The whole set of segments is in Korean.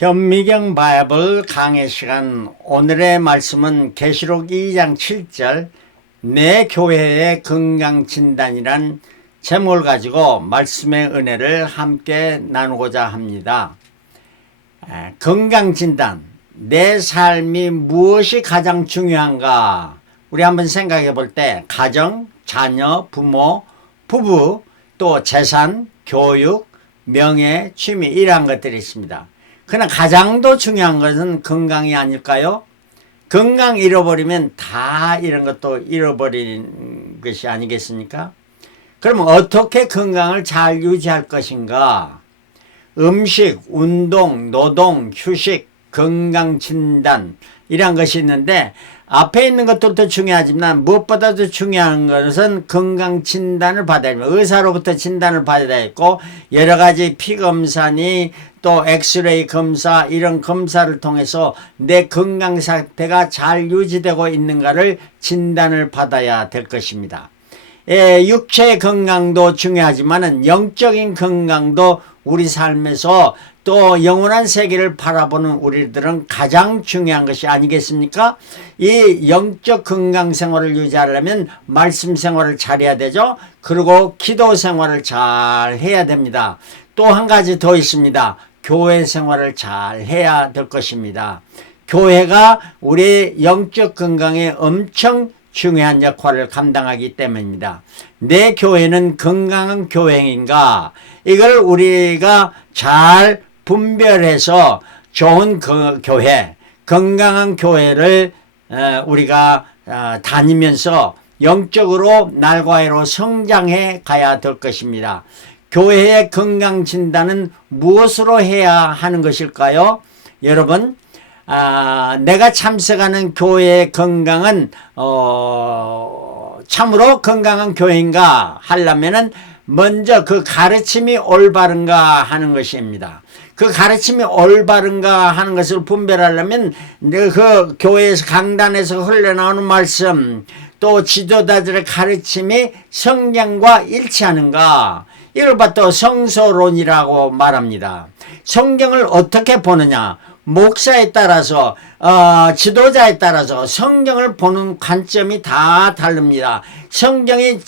현미경 바이블 강해 시간, 오늘의 말씀은 계시록 2장 7절 내 교회의 건강진단이란 제목을 가지고 말씀의 은혜를 함께 나누고자 합니다. 건강진단, 내 삶이 무엇이 가장 중요한가? 우리 한번 생각해 볼 때 가정, 자녀, 부모, 부부, 또 재산, 교육, 명예, 취미 이러한 것들이 있습니다. 그러나 가장 더 중요한 것은 건강이 아닐까요? 건강 잃어버리면 다 이런 것도 잃어버리는 것이 아니겠습니까? 그러면 어떻게 건강을 잘 유지할 것인가? 음식, 운동, 노동, 휴식, 건강진단 이런 것이 있는데 앞에 있는 것들도 중요하지만 무엇보다도 중요한 것은 건강진단을 받아야 됩니다. 의사로부터 진단을 받아야 있고 여러 가지 피검사니 또 엑스레이 검사 이런 검사를 통해서 내 건강 상태가 잘 유지되고 있는가를 진단을 받아야 될 것입니다. 육체의 건강도 중요하지만 영적인 건강도 우리 삶에서 또 영원한 세계를 바라보는 우리들은 가장 중요한 것이 아니겠습니까? 이 영적 건강 생활을 유지하려면 말씀 생활을 잘해야 되죠. 그리고 기도 생활을 잘 해야 됩니다. 또 한 가지 더 있습니다. 교회 생활을 잘 해야 될 것입니다. 교회가 우리 영적 건강에 엄청 중요한 역할을 감당하기 때문입니다. 내 교회는 건강한 교회인가? 이걸 우리가 잘 분별해서 좋은 교회, 건강한 교회를 우리가 다니면서 영적으로 날과로 성장해 가야 될 것입니다. 교회의 건강진단은 무엇으로 해야 하는 것일까요? 여러분, 내가 참석하는 교회의 건강은 참으로 건강한 교회인가 하려면은 먼저 그 가르침이 올바른가 하는 것입니다. 그 가르침이 올바른가 하는 것을 분별하려면 그 교회에서 강단에서 흘러나오는 말씀 또 지도자들의 가르침이 성경과 일치하는가, 이걸 또 성서론이라고 말합니다. 성경을 어떻게 보느냐, 목사에 따라서 지도자에 따라서 성경을 보는 관점이 다 다릅니다. 성경이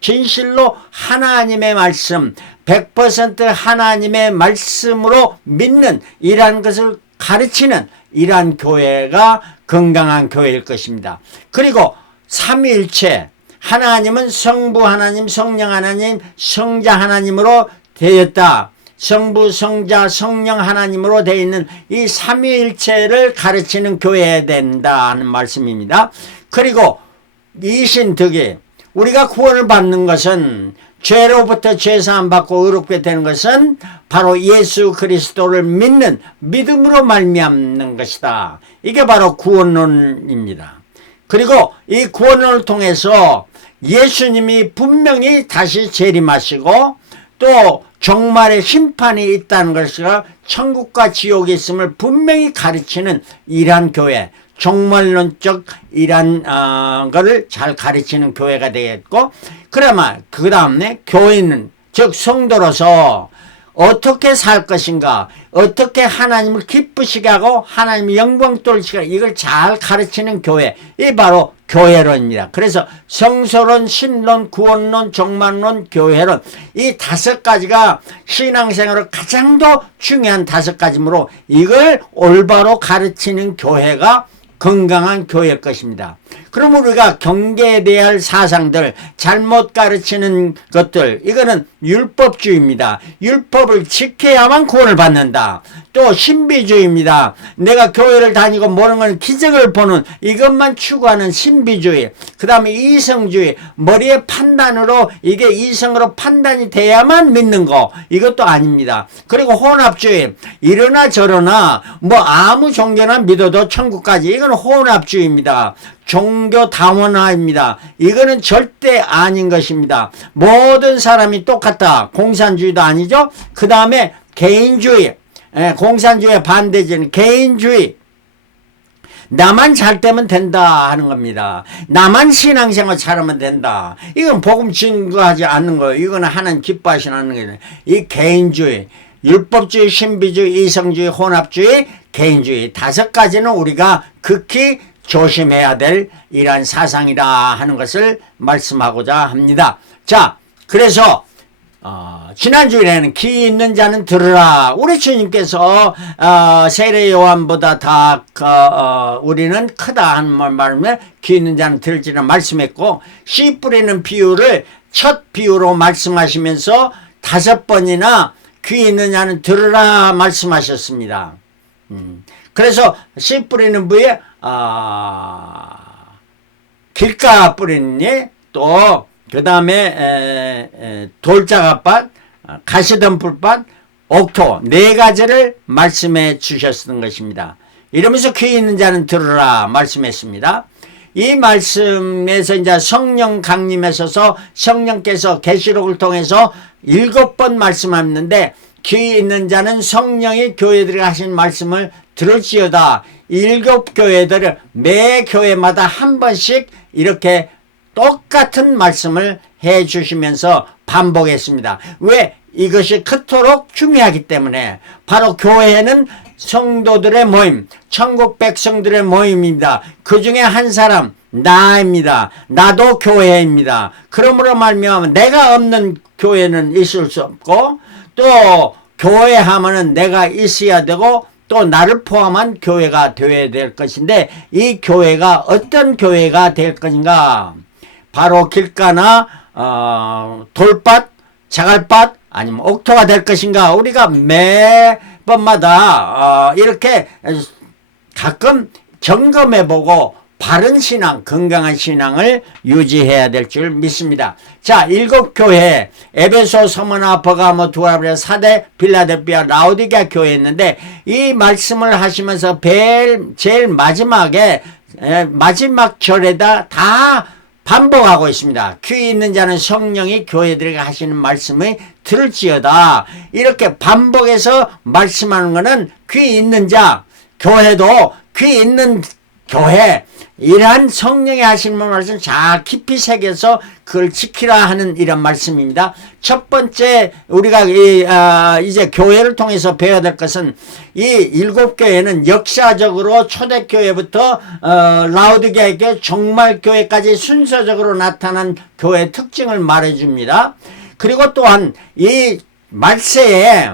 진실로 하나님의 말씀 100% 하나님의 말씀으로 믿는 이러한 것을 가르치는 이러한 교회가 건강한 교회일 것입니다. 그리고 삼위일체 하나님은 성부 하나님, 성령 하나님, 성자 하나님으로 되었다. 성부, 성자, 성령 하나님으로 되어 있는 이 삼위일체를 가르치는 교회야 된다 하는 말씀입니다. 그리고 이신득이 우리가 구원을 받는 것은 죄로부터 죄사함 받고 의롭게 되는 것은 바로 예수 그리스도를 믿는 믿음으로 말미암는 것이다. 이게 바로 구원론입니다. 그리고 이 구원론을 통해서 예수님이 분명히 다시 재림하시고 또 종말의 심판이 있다는 것을, 천국과 지옥이 있음을 분명히 가르치는 이러한 교회, 종말론적 이러한 거를 잘 가르치는 교회가 되겠고, 그러면 그 다음에 교회는 즉 성도로서 어떻게 살 것인가, 어떻게 하나님을 기쁘시게 하고 하나님의 영광 돌리시게 하고, 이걸 잘 가르치는 교회, 이 바로 교회론입니다. 그래서 성서론, 신론, 구원론, 종말론, 교회론, 이 5가지가 신앙생활을 가장 더 중요한 5가지므로 이걸 올바로 가르치는 교회가 건강한 교회일 것입니다. 그럼 우리가 경계해야 할 사상들, 잘못 가르치는 것들, 이거는 율법주의입니다. 율법을 지켜야만 구원을 받는다. 또 신비주의입니다. 내가 교회를 다니고 모르는 건 기적을 보는 이것만 추구하는 신비주의. 그 다음에 이성주의, 머리의 판단으로 이게 이성으로 판단이 돼야만 믿는 거, 이것도 아닙니다. 그리고 혼합주의, 이러나 저러나 뭐 아무 종교나 믿어도 천국까지, 이건 혼합주의입니다. 종교 다원화입니다. 이거는 절대 아닌 것입니다. 모든 사람이 똑같다. 공산주의도 아니죠. 그 다음에 개인주의, 공산주의의 반대지는 개인주의. 나만 잘 되면 된다 하는 겁니다. 나만 신앙생활 잘하면 된다. 이건 복음 증거하지 않는 거예요. 이거는 하나님 기뻐하시는 거예요. 이 개인주의. 율법주의, 신비주의, 이성주의, 혼합주의, 개인주의 5가지는 우리가 극히 조심해야 될 이러한 사상이라 하는 것을 말씀하고자 합니다. 자, 그래서 지난주에는 귀 있는 자는 들으라. 우리 주님께서 세례 요한보다 다 우리는 크다 하는 말을 귀 있는 자는 들을지라 말씀했고, 씨 뿌리는 비유를 첫 비유로 말씀하시면서 5번이나 귀 있는 자는 들으라 말씀하셨습니다. 그래서 씨 뿌리는 부에 길가 뿌리니, 또 그 다음에 돌자가밭, 가시덤불밭, 옥토 4가지를 말씀해 주셨던 것입니다. 이러면서 귀 있는 자는 들으라 말씀했습니다. 이 말씀에서 이제 성령 강림하셔서 성령께서 계시록을 통해서 7번 말씀하는데, 귀 있는 자는 성령이 교회들이 하신 말씀을 들을지어다. 7교회들을 매 교회마다 한 번씩 이렇게 똑같은 말씀을 해 주시면서 반복했습니다. 왜? 이것이 그토록 중요하기 때문에. 바로 교회는 성도들의 모임, 천국 백성들의 모임입니다. 그 중에 한 사람, 나입니다. 나도 교회입니다. 그러므로 말미암아 내가 없는 교회는 있을 수 없고, 또 교회 하면은 내가 있어야 되고, 또 나를 포함한 교회가 되어야 될 것인데, 이 교회가 어떤 교회가 될 것인가? 바로 길가나 돌밭, 자갈밭, 아니면 옥토가 될 것인가? 우리가 매번마다 이렇게 가끔 점검해보고 바른 신앙, 건강한 신앙을 유지해야 될 줄 믿습니다. 자, 7교회, 에베소, 서머나, 버가모, 두아브레, 사대, 빌라델피아, 라오디게아 교회였는데, 이 말씀을 하시면서 제일 마지막에 마지막 절에다 다 반복하고 있습니다. 귀 있는 자는 성령이 교회들에게 하시는 말씀을 들을지어다. 이렇게 반복해서 말씀하는 것은 귀 있는 자, 교회도 귀 있는 교회, 이러한 성령이 하시는 말씀 잘 깊이 새겨서 그걸 지키라 하는 이런 말씀입니다. 첫 번째 우리가 이제 교회를 통해서 배워야 될 것은, 이 7교회는 역사적으로 초대교회부터 라오디게아교회, 종말교회까지 순서적으로 나타난 교회 특징을 말해줍니다. 그리고 또한 이 말세에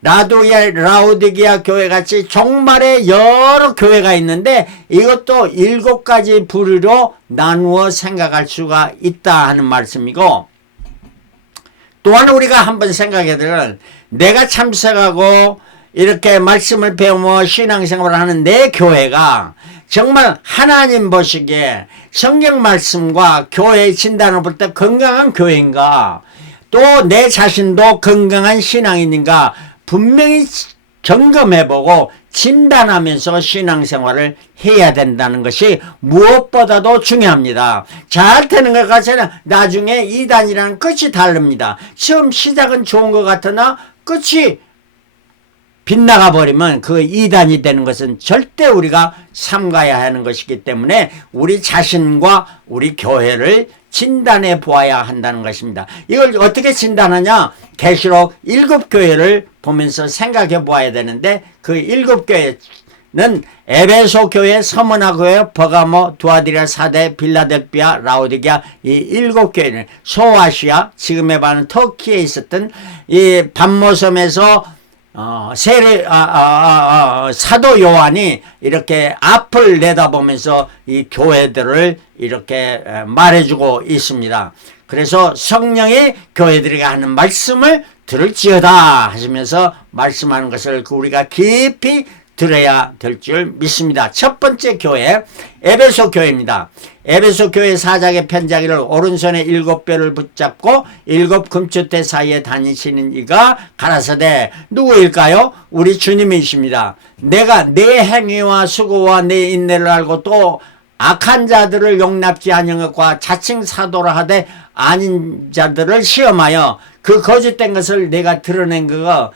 라오디게아 교회같이 종말에 여러 교회가 있는데, 이것도 7가지 부류로 나누어 생각할 수가 있다 하는 말씀이고, 또한 우리가 한번 생각해야 될 건, 내가 참석하고 이렇게 말씀을 배우며 신앙생활을 하는 내 교회가 정말 하나님 보시기에 성경 말씀과 교회의 진단을 볼 때 건강한 교회인가, 또 내 자신도 건강한 신앙인인가 분명히 점검해보고 진단하면서 신앙생활을 해야 된다는 것이 무엇보다도 중요합니다. 잘 되는 것 같아서는 나중에 2단이라는 끝이 다릅니다. 처음 시작은 좋은 것 같으나 끝이 빗나가 버리면 그 2단이 되는 것은 절대 우리가 삼가야 하는 것이기 때문에 우리 자신과 우리 교회를 진단해 보아야 한다는 것입니다. 이걸 어떻게 진단하냐? 계시록 7교회를 보면서 생각해 보아야 되는데, 그 7교회는 에베소 교회, 서머나 교회, 버가모, 두아디라, 사대, 빌라델피아, 라오디게아, 이 7교회는 소아시아, 지금의 바는 터키에 있었던 이 반모섬에서 사도 요한이 이렇게 앞을 내다보면서 이 교회들을 이렇게 말해주고 있습니다. 그래서 성령이 교회들에게 하는 말씀을 들을지어다 하시면서 말씀하는 것을 우리가 깊이 들어야 될 줄 믿습니다. 첫 번째 교회, 에베소 교회입니다. 에베소 교회 사장의 편지하기를, 오른손에 7뼈를 붙잡고 7 금추대 사이에 다니시는 이가 가라사대. 누구일까요? 우리 주님이십니다. 내가 내 행위와 수고와 내 인내를 알고 또 악한 자들을 용납지 아니한 것과 자칭 사도라 하되 아닌 자들을 시험하여 그 거짓된 것을 내가 드러낸 거,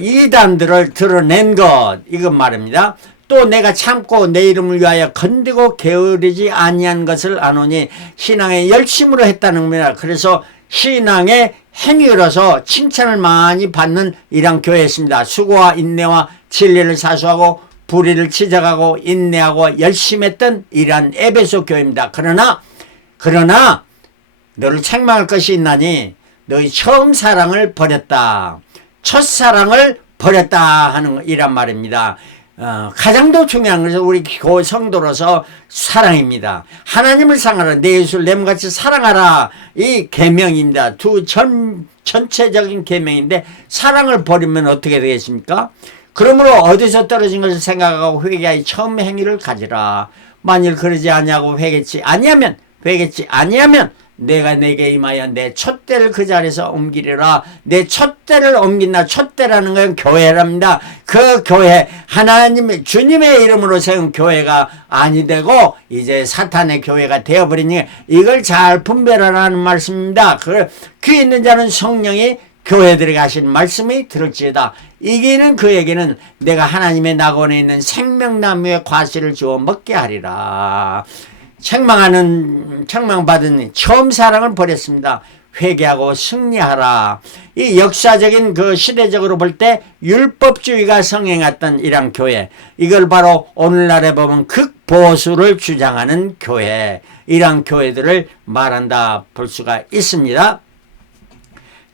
이단들을 드러낸 것, 이건 말입니다. 또 내가 참고 내 이름을 위하여 건드고 게으르지 아니한 것을 아노니, 신앙에 열심으로 했다는 겁니다. 그래서 신앙의 행위로서 칭찬을 많이 받는 이런 교회였습니다. 수고와 인내와 진리를 사수하고 불의를 지적하고 인내하고 열심히 했던 이러한 에베소 교회입니다. 그러나 너를 책망할 것이 있나니 너희 처음 사랑을 버렸다. 첫사랑을 버렸다 하는 이란 말입니다. 가장 더 중요한 것은 우리 성도로서 사랑입니다. 하나님을 사랑하라. 내 예수를 내 몸같이 사랑하라. 이 계명입니다. 전체적인 계명인데 사랑을 버리면 어떻게 되겠습니까? 그러므로 어디서 떨어진 것을 생각하고 회개하여 처음 행위를 가지라. 만일 그러지 아니하고 회개치 아니하면 내가 내게 임하여 내 촛대를 그 자리에서 옮기리라. 내 촛대를 옮긴다. 촛대라는 건 교회랍니다. 그 교회 하나님의 주님의 이름으로 세운 교회가 아니 되고 이제 사탄의 교회가 되어버리니 이걸 잘 분별하라는 말씀입니다. 귀 있는 자는 성령이 교회들에게 하신 말씀이 들을지어다. 이기는 그에게는 내가 하나님의 낙원에 있는 생명나무의 과실을 주어 먹게 하리라. 책망받은 처음 사랑을 버렸습니다. 회개하고 승리하라. 이 역사적인 그 시대적으로 볼 때 율법주의가 성행했던 이런 교회, 이걸 바로 오늘날에 보면 극보수를 주장하는 교회, 이런 교회들을 말한다 볼 수가 있습니다.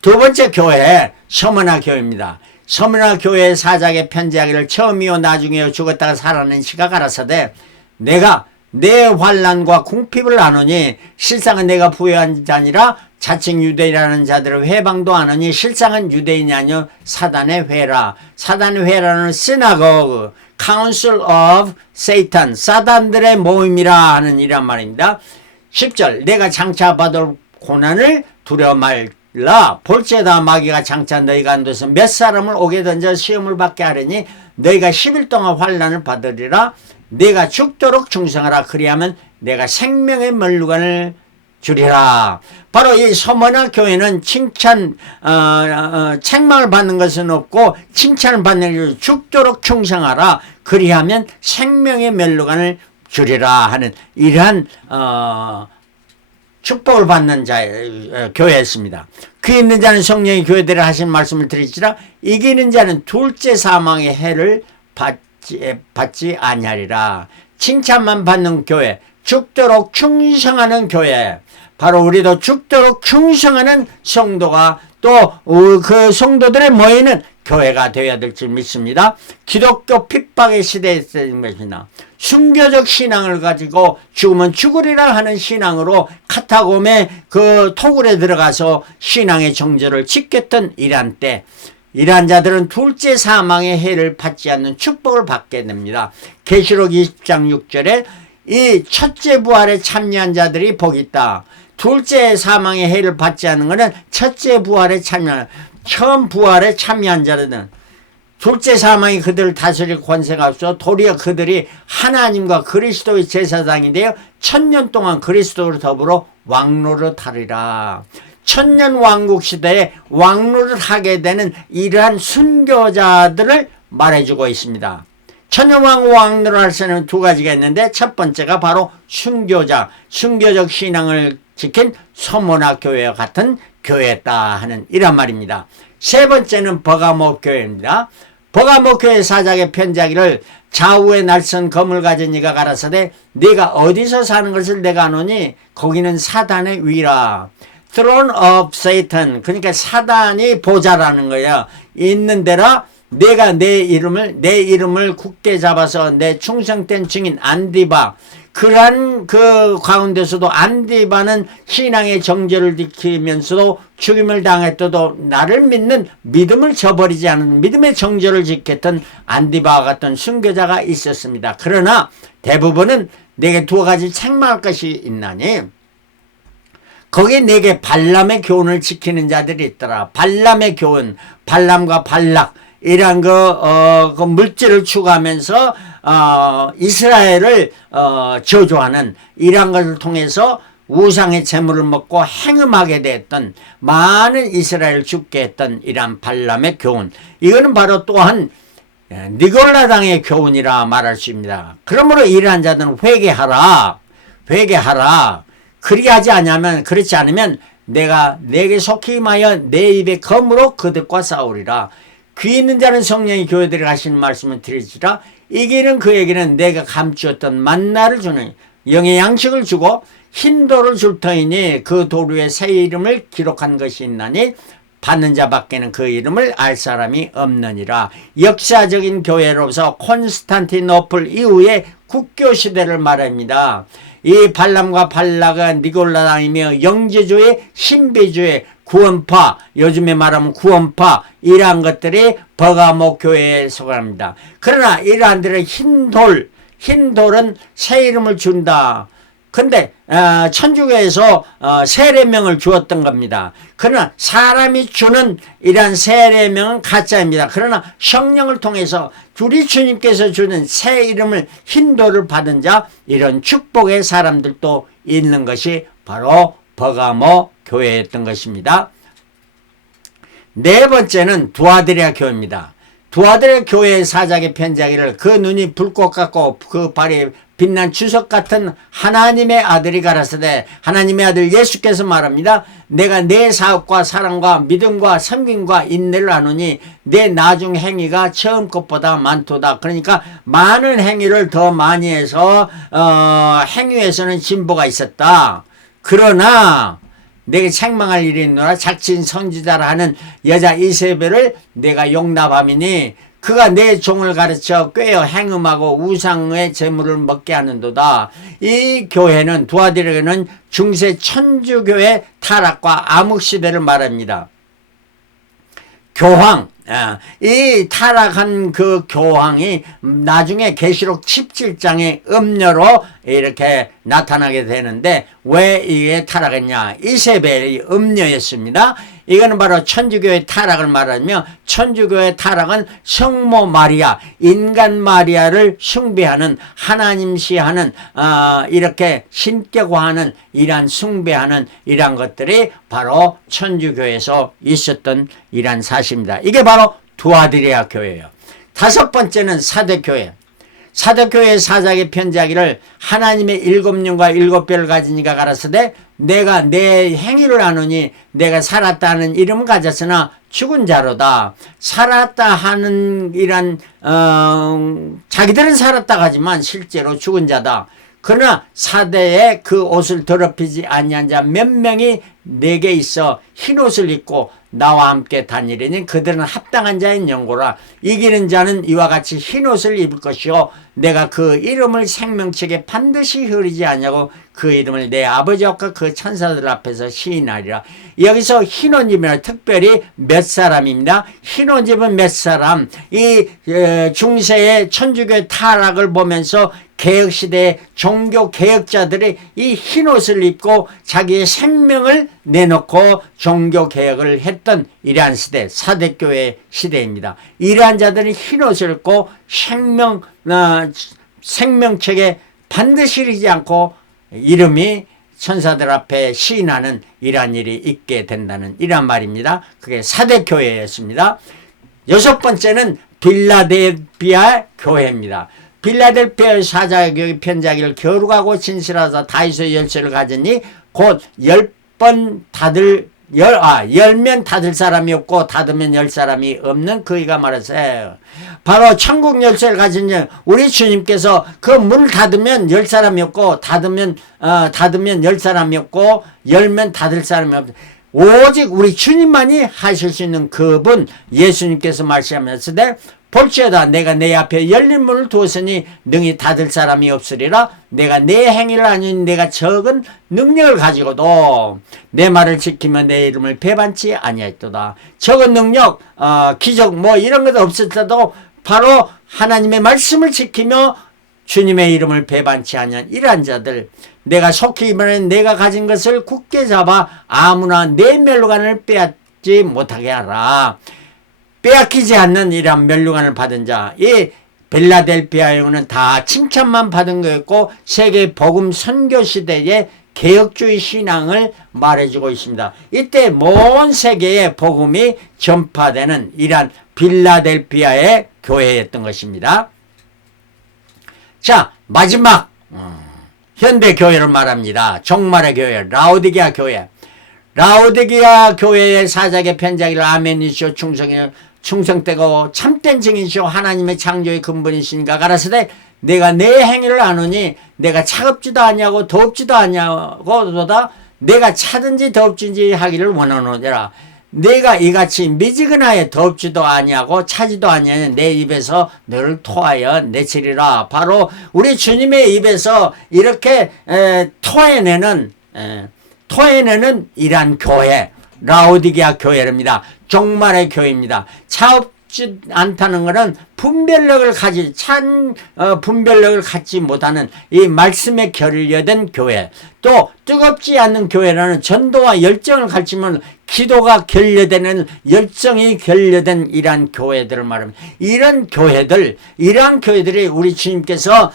두 번째 교회, 서머나 교회입니다. 서머나 교회의 사작에 편지하기를 처음이요 나중에요 죽었다가 살아낸 시가 가라사대 내가 내 환난과 궁핍을 아노니 실상은 내가 부여한 자니라. 자칭 유대인이라는 자들을 회방도 아노니 실상은 유대인이 아니요 사단의 회라. 사단의 회라는 synagogue, council of Satan, 사단들의 모임이라 하는 이란 말입니다. 10절 내가 장차 받을 고난을 두려워 말라. 볼지어다 마귀가 장차 너희가 안돼서 몇 사람을 오게 던져 시험을 받게 하려니 너희가 10일 동안 환난을 받으리라. 내가 죽도록 충성하라. 그리하면 내가 생명의 면류관을 주리라. 바로 이 서머나 교회는 책망을 받는 것은 없고 칭찬을 받는 것은 죽도록 충성하라. 그리하면 생명의 면류관을 주리라 하는 이러한 축복을 받는 교회였습니다. 귀 있는 자는 성령의 교회들을 하신 말씀을 들을지라. 이기는 자는 둘째 사망의 해를 받지 아니하리라. 칭찬만 받는 교회, 죽도록 충성하는 교회, 바로 우리도 죽도록 충성하는 성도가 또 그 성도들의 모이는 교회가 되어야 될 줄 믿습니다. 기독교 핍박의 시대에 쓰는 것이나 순교적 신앙을 가지고 죽으면 죽으리라 하는 신앙으로 카타콤의 그 토굴에 들어가서 신앙의 정절을 지켰던 이란 때, 이러한 자들은 둘째 사망의 해를 받지 않는 축복을 받게 됩니다. 계시록 20장 6절에 이 첫째 부활에 참여한 자들이 복이 있다. 둘째 사망의 해를 받지 않는 것은 첫째 부활에 참여한, 처음 부활에 참여한 자들은 둘째 사망이 그들을 다스릴 권세가 없어 도리어 그들이 하나님과 그리스도의 제사장이 되어 1000년 동안 그리스도로 더불어 왕노릇하리라. 천년 왕국 시대에 왕노를 하게 되는 이러한 순교자들을 말해주고 있습니다. 천년 왕노를 할 수는 두 가지가 있는데 첫 번째가 바로 순교자, 순교적 신앙을 지킨 서머나 교회와 같은 교회였다 하는 이란 말입니다. 세 번째는 버가모 교회입니다. 버가모 교회 사장의 편지하기를 좌우에 날선 검을 가진 이가 가라사대 네가 어디서 사는 것을 내가 아노니 거기는 사단의 위라. Throne of Satan, 그러니까 사단이 보좌라는 거야. 있는 데라 내가 내 이름을 굳게 잡아서 내 충성된 증인 안디바, 그러한 그 가운데서도 안디바는 신앙의 정절을 지키면서도 죽임을 당했어도 나를 믿는 믿음을 저버리지 않은 믿음의 정절을 지켰던 안디바와 같은 순교자가 있었습니다. 그러나 대부분은 내게 두 가지 책망할 것이 있나니 거기에 내게 발람의 교훈을 지키는 자들이 있더라. 발람의 교훈, 발람과 발락 이런 그 물질을 추구하면서 이스라엘을 저주하는 이런 것을 통해서 우상의 재물을 먹고 행음하게 됐던 많은 이스라엘을 죽게 했던 이러한 발람의 교훈, 이거는 바로 또한 니골라당의 교훈이라 말할 수 있습니다. 그러므로 이러한 자들은 회개하라. 그리하지 않으면, 그렇지 않으면 내가 내게 속히 임하여 내 입의 검으로 그들과 싸우리라. 귀 있는 자는 성령이 교회들에 가시는 말씀을 들으시라. 이 길은 그에게는 내가 감추었던 만나를 주는 영의 양식을 주고 흰 돌을 줄 터이니 그 돌 위에 새 이름을 기록한 것이 있나니 받는 자밖에는 그 이름을 알 사람이 없느니라. 역사적인 교회로서 콘스탄티노플 이후의 국교 시대를 말합니다. 이 발람과 발라가 니골라당이며 영지주의, 신비주의, 구원파, 요즘에 말하면 구원파 이러한 것들이 버가모 교회에 속합니다. 그러나 이러한들의 흰 돌은 새 이름을 준다. 근데 천주교에서 세례명을 주었던 겁니다. 그러나 사람이 주는 이러한 세례명은 가짜입니다. 그러나 성령을 통해서 우리 주님께서 주는 새 이름을 흰돌을 받은 자, 이런 축복의 사람들도 있는 것이 바로 버가모 교회였던 것입니다. 네 번째는 두아드리아 교회입니다. 두아드리아 교회의 사자기 편지하기를 그 눈이 불꽃 같고 그 발이 빛난 주석 같은 하나님의 아들이 가라사대, 하나님의 아들 예수께서 말합니다. 내가 내 사업과 사랑과 믿음과 섬김과 인내를 아노니 내 나중 행위가 처음 것보다 많도다. 그러니까 많은 행위를 더 많이 해서 행위에서는 진보가 있었다. 그러나 내게 책망할 일이 있노라. 작친 선지자라 하는 여자 이세벨을 내가 용납함이니 그가 내 종을 가르쳐 꾀어 행음하고 우상의 재물을 먹게 하는도다. 이 교회는 두아드리아는 중세 천주교의 타락과 암흑시대를 말합니다. 교황, 이 타락한 그 교황이 나중에 계시록 17장의 음녀로 이렇게 나타나게 되는데 왜 이게 타락했냐? 이세벨이 음녀였습니다. 이거는 바로 천주교의 타락을 말하며 천주교의 타락은 성모 마리아, 인간 마리아를 숭배하는 하나님시하는 이렇게 신격화하는 이러한 숭배하는 이러한 것들이 바로 천주교에서 있었던 이러한 사실입니다. 이게 바로 두아드리아 교회예요. 다섯 번째는 사대교회. 사도교회의 사자에게 편지하기를 하나님의 일곱 영과 일곱 별을 가진 이가 가라사대 내가 내 행위를 아노니 내가 살았다 하는 이름은 가졌으나 죽은 자로다. 살았다 하는 이란 자기들은 살았다 하지만 실제로 죽은 자다. 그러나 사대에 그 옷을 더럽히지 아니한 자 몇 명이 내게 있어 흰옷을 입고 나와 함께 다니려니 그들은 합당한 자인 연고라. 이기는 자는 이와 같이 흰옷을 입을 것이요 내가 그 이름을 생명책에 반드시 흐리지 않냐고 그 이름을 내 아버지와 그 천사들 앞에서 시인하리라. 여기서 흰옷 입은 특별히 몇 사람입니다. 흰옷 입은 몇 사람, 이 중세의 천주교의 타락을 보면서 개혁시대의 종교개혁자들이 이 흰옷을 입고 자기의 생명을 내놓고 종교개혁을 했던 이러한 시대, 사대교회 시대입니다. 이러한 자들이 흰옷을 입고 생명책에 반드시 이르지 않고 이름이 천사들 앞에 시인하는 이러한 일이 있게 된다는 이러한 말입니다. 그게 사대교회였습니다. 여섯 번째는 빌라델피아 교회입니다. 빌라델피아의 사자교회 편지하기를 거룩하고 진실하다 다윗의 열쇠를 가졌니 곧 10번 열면 닫을 사람이 없고 닫으면 열 사람이 없는 그이가 말하세요. 바로 천국 열쇠를 가진 우리 주님께서 그 문을 닫으면 열 사람이 없고 닫으면 열 사람이 없고 열면 닫을 사람이 없다. 오직 우리 주님만이 하실 수 있는 그분 예수님께서 말씀하시되 볼지어다 내가 내 앞에 열린 문을 두었으니 능히 닫을 사람이 없으리라. 내가 내 행위를 아니 내가 적은 능력을 가지고도 내 말을 지키면 내 이름을 배반치 아니하였도다. 적은 능력, 기적 뭐 이런 것도 없었어도 바로 하나님의 말씀을 지키며 주님의 이름을 배반치 아니한 이러한 자들, 내가 속히 이번에 내가 가진 것을 굳게 잡아 아무나 내 멸관을 빼앗지 못하게 하라. 빼앗기지 않는 이러한 멸류관을 받은 자, 이 빌라델피아에는 다 칭찬만 받은 거였고 세계 복음 선교 시대의 개혁주의 신앙을 말해주고 있습니다. 이때 온 세계에 복음이 전파되는 이러한 빌라델피아의 교회였던 것입니다. 자, 마지막 현대 교회를 말합니다. 종말의 교회, 라오디게아 교회. 라오디게아 교회의 사자에게 편지하기를 아멘이시오 충성되고 참된 증인이시오 하나님의 창조의 근본이신가 가라사대 내가 내 행위를 아노니 내가 차갑지도 아니하고 더웁지도 아니하고보다 내가 차든지 더웁든지 하기를 원하노니라. 내가 이같이 미지근하여 더웁지도 아니하고 차지도 아니하여 내 입에서 너를 토하여 내치리라. 바로 우리 주님의 입에서 이렇게 토해내는 이란 교회, 라오디게아 교회랍니다. 종말의 교회입니다. 차갑지 않다는 것은 분별력을 분별력을 갖지 못하는 이 말씀에 결여된 교회, 또 뜨겁지 않는 교회라는 전도와 열정을 가르치면 기도가 결여되는 열정이 결여된 이러한 교회들을 말합니다. 이러한 교회들이 우리 주님께서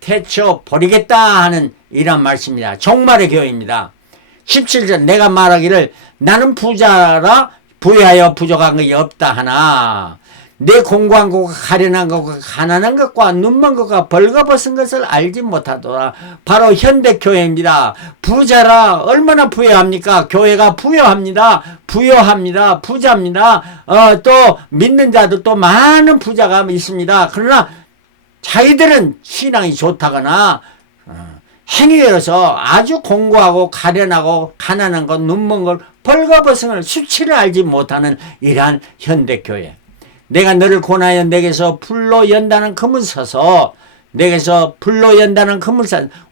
태쳐 버리겠다 하는 이러한 말씀입니다. 종말의 교회입니다. 17절 내가 말하기를 나는 부자라 부유하여 부족한 것이 없다 하나 내 공고한 것과 가련한 것과 가난한 것과 눈먼 것과 벌거벗은 것을 알지 못하더라. 바로 현대교회입니다. 부자라 얼마나 부유합니까? 교회가 부유합니다. 부자입니다. 또 믿는 자들도 많은 부자가 있습니다. 그러나 자기들은 신앙이 좋다거나 행위여서 아주 공고하고 가련하고 가난한 것, 눈먼 걸, 벌거벗은 걸, 수치를 알지 못하는 이러한 현대교회. 내가 너를 권하여 내게서 불로 연다는 금을 사서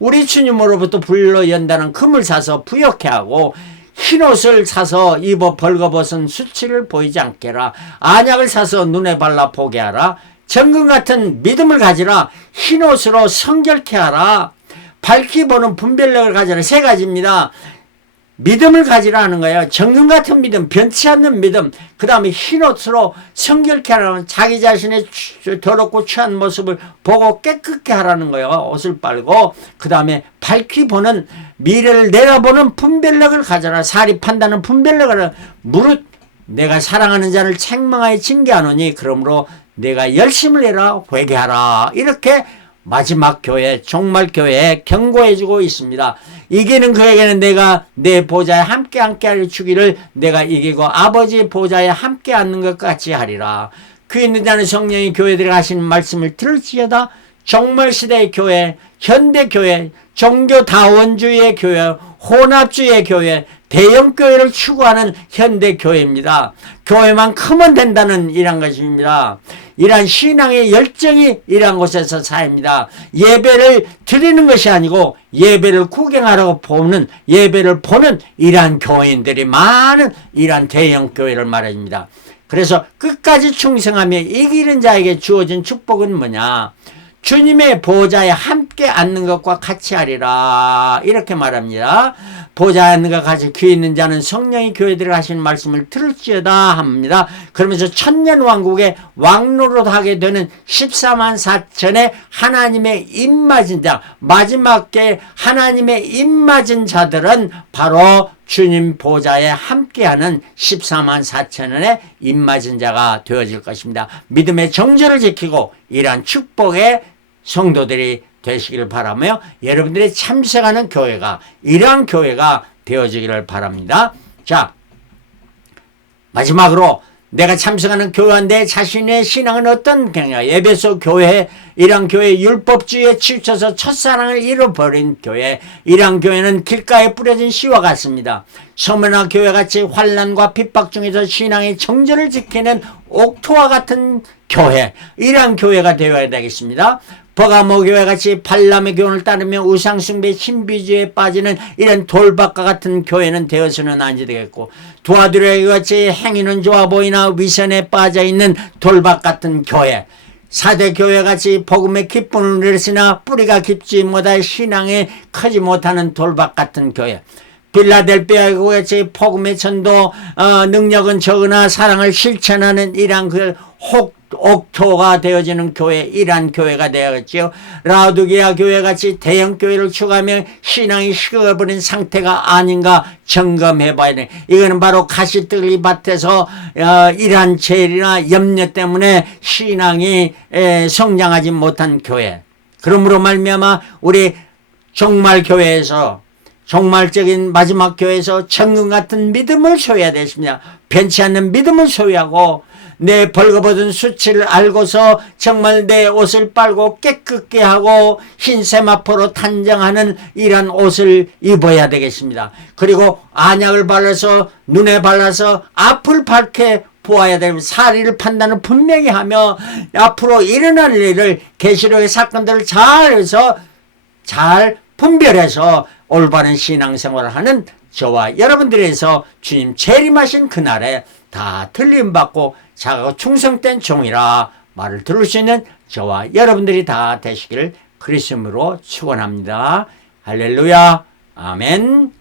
우리 주님으로부터 불로 연다는 금을 사서 부욕해 하고 흰옷을 사서 입어 벌거벗은 수치를 보이지 않게 하라. 안약을 사서 눈에 발라 보게 하라. 정금 같은 믿음을 가지라. 흰옷으로 성결케 하라. 밝히 보는 분별력을 가지라. 세 가지입니다. 믿음을 가지라 하는 거예요. 정금 같은 믿음, 변치 않는 믿음. 그 다음에 흰옷으로 성결케 하라는, 자기 자신의 더럽고 취한 모습을 보고 깨끗게 하라는 거예요. 옷을 빨고. 그 다음에 밝히 보는, 미래를 내다보는 분별력을 가져라. 사리 판단하는 분별력을. 무릇 내가 사랑하는 자를 책망하여 징계하노니 그러므로 내가 열심을 내라 회개하라. 이렇게 마지막 교회, 종말 교회에 경고해주고 있습니다. 이기는 그에게는 내가 내 보좌에 함께 하려 주기를 내가 이기고 아버지 보좌에 함께 앉는 것 같이 하리라. 그 있는 자는 성령이 교회들이 하시는 말씀을 들을지어다. 종말 시대의 교회, 현대 교회, 종교다원주의의 교회, 혼합주의의 교회, 대형교회를 추구하는 현대교회입니다. 교회만 크면 된다는 이런 것입니다. 이러한 신앙의 열정이 이러한 곳에서 사입니다. 예배를 드리는 것이 아니고 예배를 구경하라고 보는, 예배를 보는 이러한 교인들이 많은 이러한 대형교회를 말합니다. 그래서 끝까지 충성하며 이기는 자에게 주어진 축복은 뭐냐? 주님의 보좌에 함께 앉는 것과 같이 하리라. 이렇게 말합니다. 보좌에 앉는 것과 같이 귀 있는 자는 성령이 교회들이 하시는 말씀을 들을지어다 합니다. 그러면서 천년왕국의 왕노릇하게 되는 14만 4천의 하나님의 입맞은 자, 마지막에 하나님의 입맞은 자들은 바로 주님 보좌에 함께하는 14만 4천원의 입맞은 자가 되어질 것입니다. 믿음의 정절을 지키고 이러한 축복의 성도들이 되시기를 바라며 여러분들이 참석하는 교회가 이러한 교회가 되어지기를 바랍니다. 자, 마지막으로 내가 참석하는 교회인데 자신의 신앙은 어떤 경우냐? 에베소 교회, 이러한 교회 율법주의에 치우쳐서 첫사랑을 잃어버린 교회, 이러한 교회는 길가에 뿌려진 씨와 같습니다. 서머나 교회같이 환난과 핍박 중에서 신앙의 정절을 지키는 옥토와 같은 교회, 이러한 교회가 되어야 되겠습니다. 버가모 교회같이 발람의 교훈을 따르며 우상숭배 신비주의에 빠지는 이런 돌박과 같은 교회는 되어서는 안 되겠고, 두아두레 같이 행위는 좋아 보이나 위선에 빠져있는 돌박 같은 교회, 사대 교회같이 복음의 기쁨을 누렸으나 뿌리가 깊지 못하 신앙에 크지 못하는 돌박 같은 교회, 빌라델피아 교회같이 복음의 전도 능력은 적으나 사랑을 실천하는 이러한 그 옥토가 되어지는 교회, 이러한 교회가 되었지요. 라오디게아 교회같이 대형교회를 추구하며 신앙이 식어버린 상태가 아닌가 점검해봐야 돼. 이거는 바로 가시떨기 밭에서 이러한 죄나 염려 때문에 신앙이 성장하지 못한 교회. 그러므로 말미암아 우리 종말교회에서 종말적인 마지막 교회에서 천금 같은 믿음을 소유해야 되십니다. 변치 않는 믿음을 소유하고 내 벌거벗은 수치를 알고서 정말 내 옷을 빨고 깨끗게 하고 흰 세마포로 탄정하는 이런 옷을 입어야 되겠습니다. 그리고 안약을 발라서 눈에 발라서 앞을 밝게 보아야 됩니다. 사리를 판단을 분명히 하며 앞으로 일어날 일을 계시록의 사건들을 잘 분별해서 올바른 신앙생활을 하는 저와 여러분들에서 주님 재림하신 그날에 다 틀림받고 자가 충성된 종이라 말을 들을 수 있는 저와 여러분들이 다 되시기를 그리스도로 축원합니다. 할렐루야. 아멘.